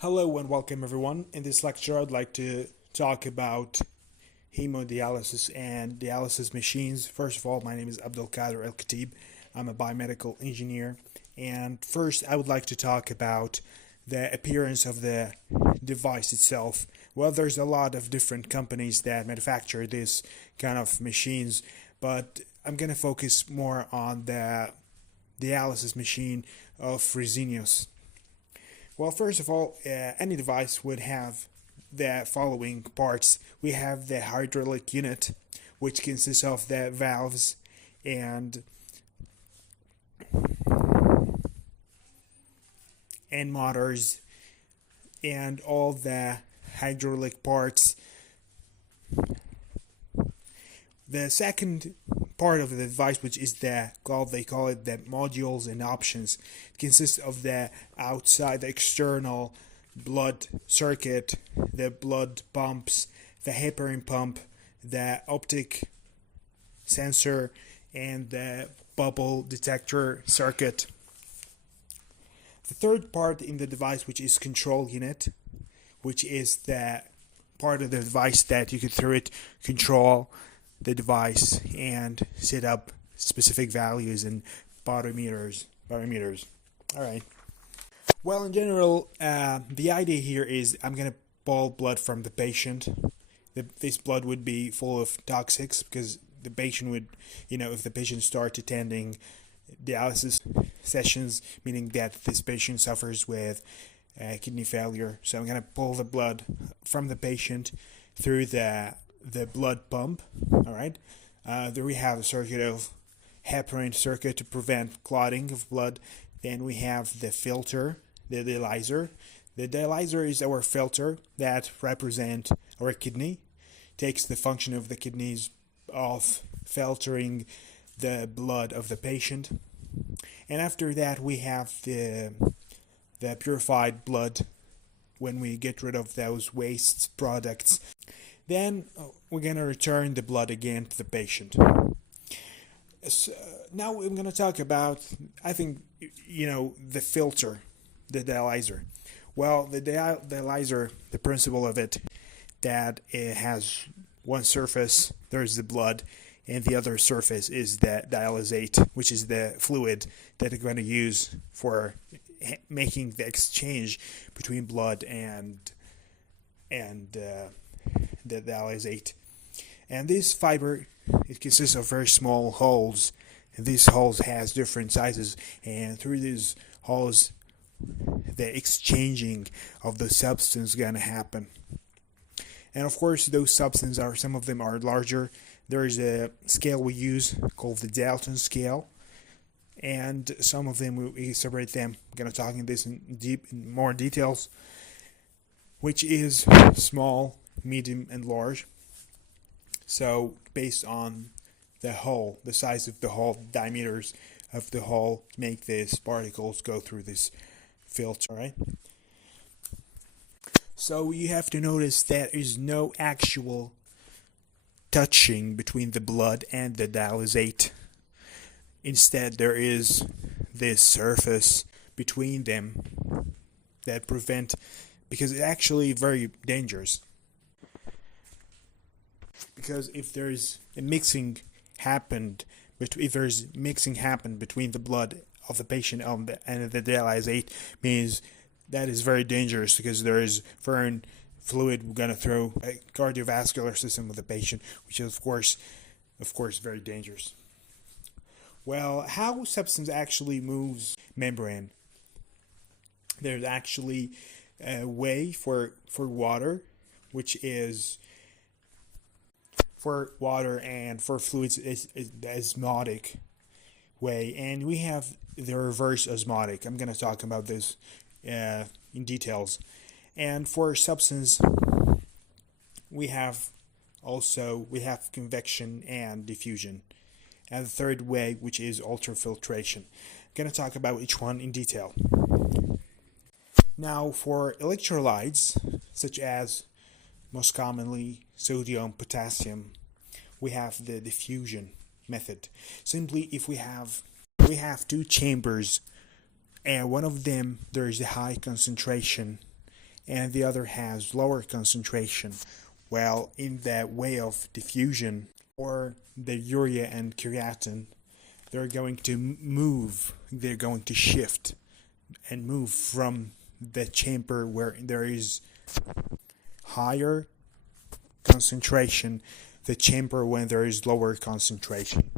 Hello and welcome everyone. In this lecture I'd like to talk about hemodialysis and dialysis machines. First of all, my name is Abdalkader Alkhatib. I'm a biomedical engineer, and first I would like to talk about the appearance of the device itself. Well, there's a lot of different companies that manufacture this kind of machines, but I'm going to focus more on the dialysis machine of Fresenius. Well, first of all, any device would have the following parts. We have the hydraulic unit, which consists of the valves and motors and all the hydraulic parts. The second part of the device, which is they call it the modules and options, consists of the outside, the external blood circuit, the blood pumps, the heparin pump, the optic sensor, and the bubble detector circuit. The third part in the device, which is control unit, which is the part of the device that you could through it control the device and set up specific values and barometers. All right. Well, in general, the idea here is I'm going to pull blood from the patient. This blood would be full of toxics because the patient would, if the patient starts attending dialysis sessions, meaning that this patient suffers with kidney failure. So I'm going to pull the blood from the patient through the blood pump. All right. There we have a circuit of heparin circuit to prevent clotting of blood. Then we have the filter, the dialyzer. The dialyzer is our filter that represents our kidney. Takes the function of the kidneys of filtering the blood of the patient. And after that we have the purified blood when we get rid of those waste products. Then we're going to return the blood again to the patient. So now I'm going to talk about, I think, the filter, the dialyzer. Well, the dialyzer, the principle of it, that it has one surface, there's the blood, and the other surface is the dialysate, which is the fluid that they're going to use for making the exchange between blood and the dialysate. And this fiber, it consists of very small holes, and these holes has different sizes, and through these holes the exchanging of the substance is going to happen. And of course those substances some of them are larger. There is a scale we use called the Dalton scale, and some of them we separate them. I'm going to talk in this in more details, which is small, medium, and large. So based on the hole, the size of the hole, diameters of the hole, make these particles go through this filter, right? So you have to notice there is no actual touching between the blood and the dialysate. Instead, there is this surface between them that prevent, because it's actually very dangerous. Because if there's a mixing happened between the blood of the patient and the dialysate, means that is very dangerous, because there is foreign fluid going to throw a cardiovascular system of the patient, which is of course very dangerous. Well, how substance actually moves membrane? There's actually a way for water, which is for water and for fluids is the osmotic way, and we have the reverse osmotic. I'm going to talk about this in details. And for substance, we have convection and diffusion, and the third way, which is ultrafiltration. I'm going to talk about each one in detail. Now, for electrolytes, such as most commonly sodium, potassium, we have the diffusion method. Simply, if we have two chambers and one of them there is a high concentration and the other has lower concentration. Well, in the way of diffusion, or the urea and creatinine, they're going to shift and move from the chamber where there is higher concentration, the chamber when there is lower concentration.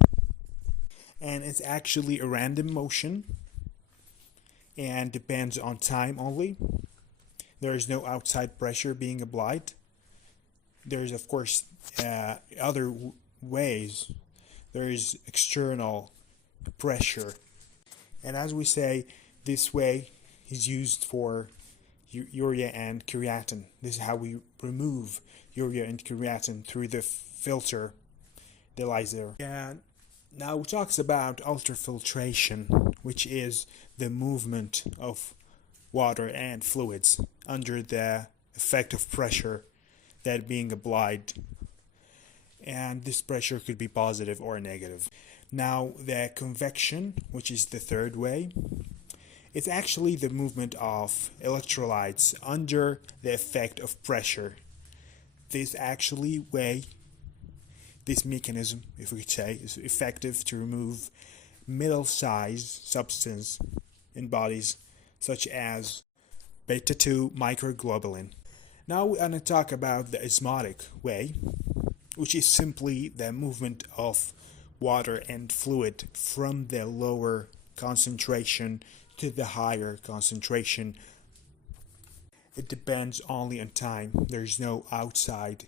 And it's actually a random motion and depends on time only. There is no outside pressure being applied. There's of course other ways. There is external pressure, and as we say, this way is used for urea and creatinine. This is how we remove urea and creatinine through the filter dialyzer. And now it talks about ultrafiltration, which is the movement of water and fluids under the effect of pressure that being applied, and this pressure could be positive or negative. Now the convection, which is the third way, it's actually the movement of electrolytes under the effect of pressure. This mechanism, if we could say, is effective to remove middle-sized substance in bodies such as beta-2 microglobulin. Now we're going to talk about the osmotic way, which is simply the movement of water and fluid from the lower concentration to the higher concentration. It depends only on time. There's no outside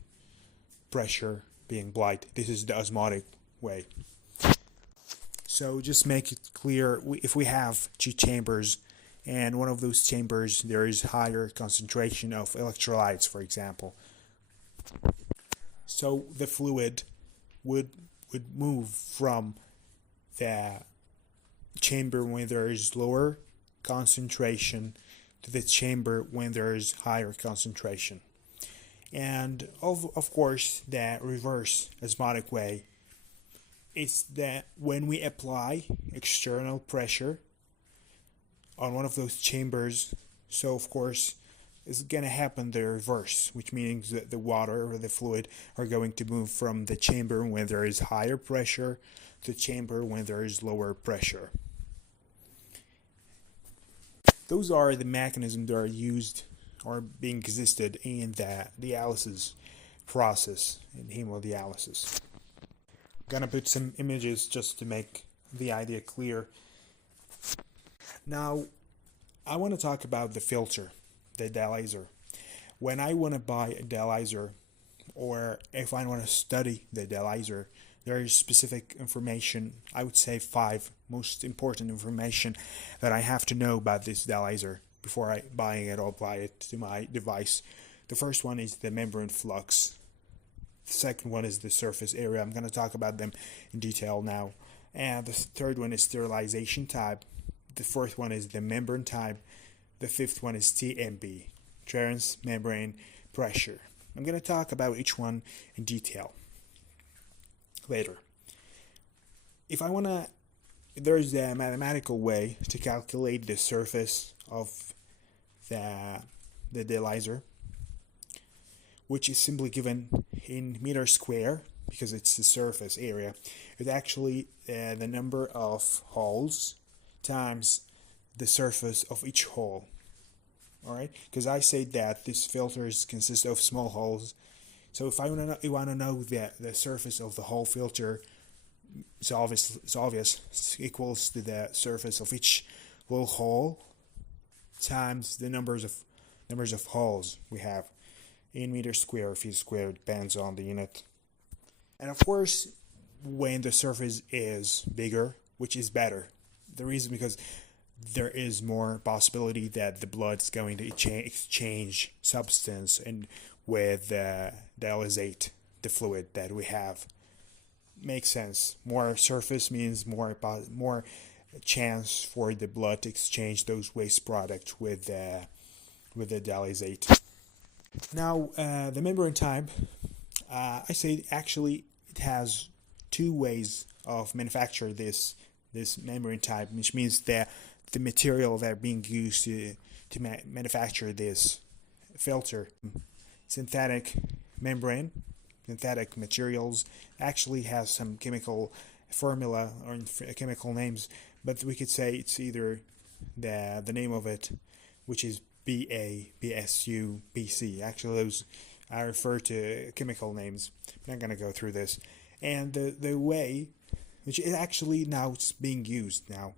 pressure being applied. This is the osmotic way. So just make it clear, if we have two chambers, and one of those chambers there is higher concentration of electrolytes, for example, so the fluid would move from the chamber when there is lower concentration to the chamber when there is higher concentration. And of course the reverse osmotic way is that when we apply external pressure on one of those chambers, so of course it's going to happen the reverse, which means that the water or the fluid are going to move from the chamber when there is higher pressure to the chamber when there is lower pressure. Those are the mechanisms that are used or being existed in the dialysis process, in hemodialysis. I'm gonna put some images just to make the idea clear. Now, I want to talk about the filter, the dialyzer. When I want to buy a dialyzer, or if I want to study the dialyzer, there is specific information, I would say 5 most important information that I have to know about this dialyzer before I buy it or apply it to my device. The first one is the membrane flux. The second one is the surface area. I'm going to talk about them in detail now. And the third one is sterilization type. The fourth one is the membrane type. The fifth one is TMP, transmembrane pressure. I'm going to talk about each one in detail later. There's a mathematical way to calculate the surface of the dialyzer, which is simply given in meter square because it's the surface area. It's actually the number of holes times the surface of each hole. Alright, because I say that this filters consist of small holes. So if I want to know that the surface of the whole filter, it's obvious equals to the surface of each little hole times the numbers of holes we have in meters square or feet square, depends on the unit. And of course, when the surface is bigger, which is better, the reason because there is more possibility that the blood is going to exchange substance and with dialysate, the fluid that we have. Makes sense. More surface means more chance for the blood to exchange those waste products with the dialysate. Now, the membrane type, I say actually it has 2 ways of manufacture this membrane type, which means that the material that are being used to manufacture this filter. Synthetic membrane, synthetic materials actually has some chemical formula or chemical names, but we could say it's either the name of it, which is BA, BSU, BC. Actually, those I refer to chemical names. I'm not going to go through this. And the way, which is actually now it's being used now.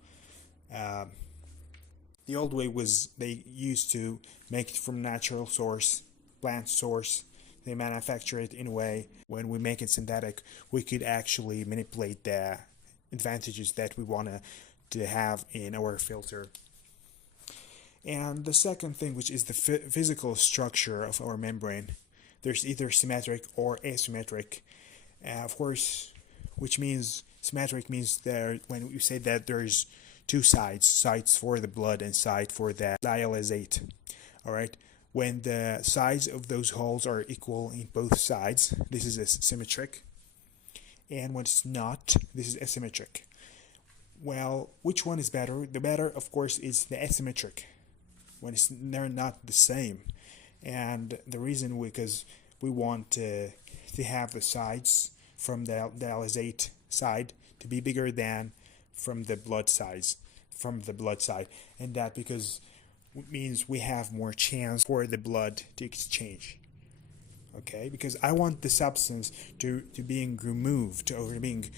The old way was they used to make it from natural source, plant source. They manufacture it in a way when we make it synthetic, we could actually manipulate the advantages that we want to have in our filter. And the second thing, which is the physical structure of our membrane, there's either symmetric or asymmetric. Of course, which means symmetric means there when you say that there's two sides for the blood and side for the dialysate. All right. When the size of those holes are equal in both sides, this is symmetric. And when it's not, this is asymmetric. Well, which one is better? The better, of course, is the asymmetric, when they're not the same. And the reason because we want to have the sides from the dialysate side to be bigger than from the blood side, and that because it means we have more chance for the blood to exchange. Okay, because I want the substance to being removed or being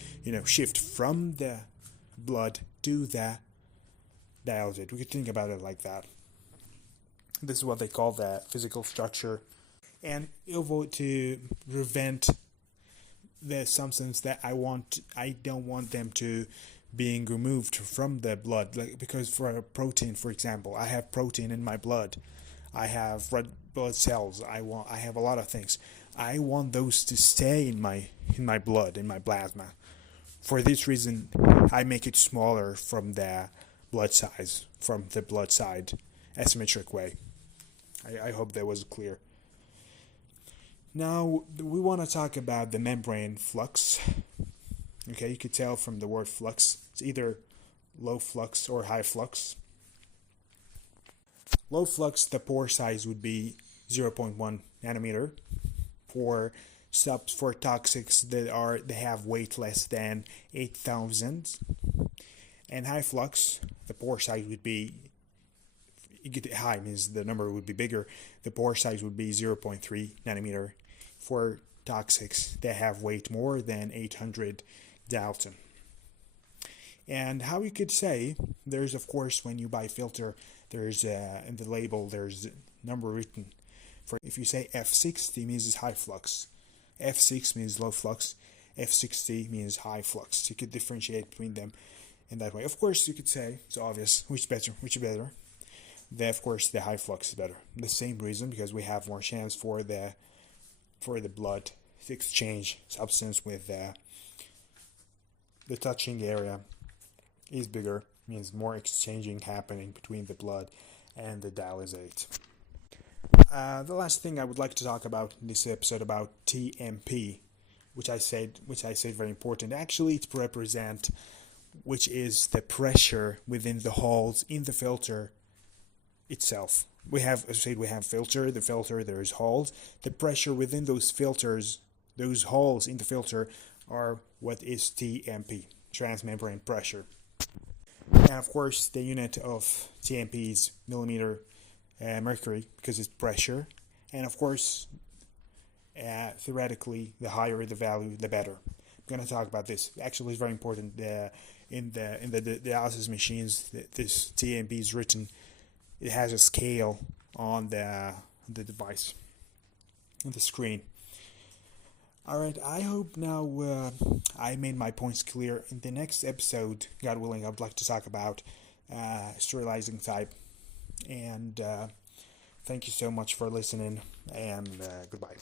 shift from the blood to the dialysate. We could think about it like that. This is what they call the physical structure, and to prevent the substance that I don't want them to being removed from the blood, because for a protein, for example, I have protein in my blood, I have red blood cells, I have a lot of things. I want those to stay in my blood, in my plasma. For this reason, I make it smaller from the blood size, from the blood side, asymmetric way. I hope that was clear. Now we want to talk about the membrane flux. Okay, you could tell from the word flux, it's either low flux or high flux. Low flux, the pore size would be 0.1 nanometer. For toxics they have weight less than 8,000. And high flux, the pore size would be, high means the number would be bigger. The pore size would be 0.3 nanometer. For toxics, they have weight more than 800 Dalton. And how you could say, there's of course when you buy filter, there's in the label there's number written. For if you say F60 means it's high flux, F6 means low flux, F60 means high flux. You could differentiate between them in that way. Of course, you could say it's obvious which is better. Of course, the high flux is better. The same reason, because we have more chance for the blood to exchange substance with the touching area is bigger, means more exchanging happening between the blood and the dialysate. The last thing I would like to talk about in this episode about TMP, which I said very important. Actually, it's to represent which is the pressure within the holes in the filter itself. We have, as I said, we have filter. The filter, there's holes. The pressure within those filters, those holes in the filter, are what is TMP, transmembrane pressure. And of course, the unit of TMP is millimeter mercury, because it's pressure. And of course, theoretically, the higher the value, the better. I'm going to talk about this. Actually, it's very important. In the dialysis machines, this TMP is written. It has a scale on the device, on the screen. Alright, I hope now I made my points clear. In the next episode, God willing, I'd like to talk about sterilizing type. And thank you so much for listening, and goodbye.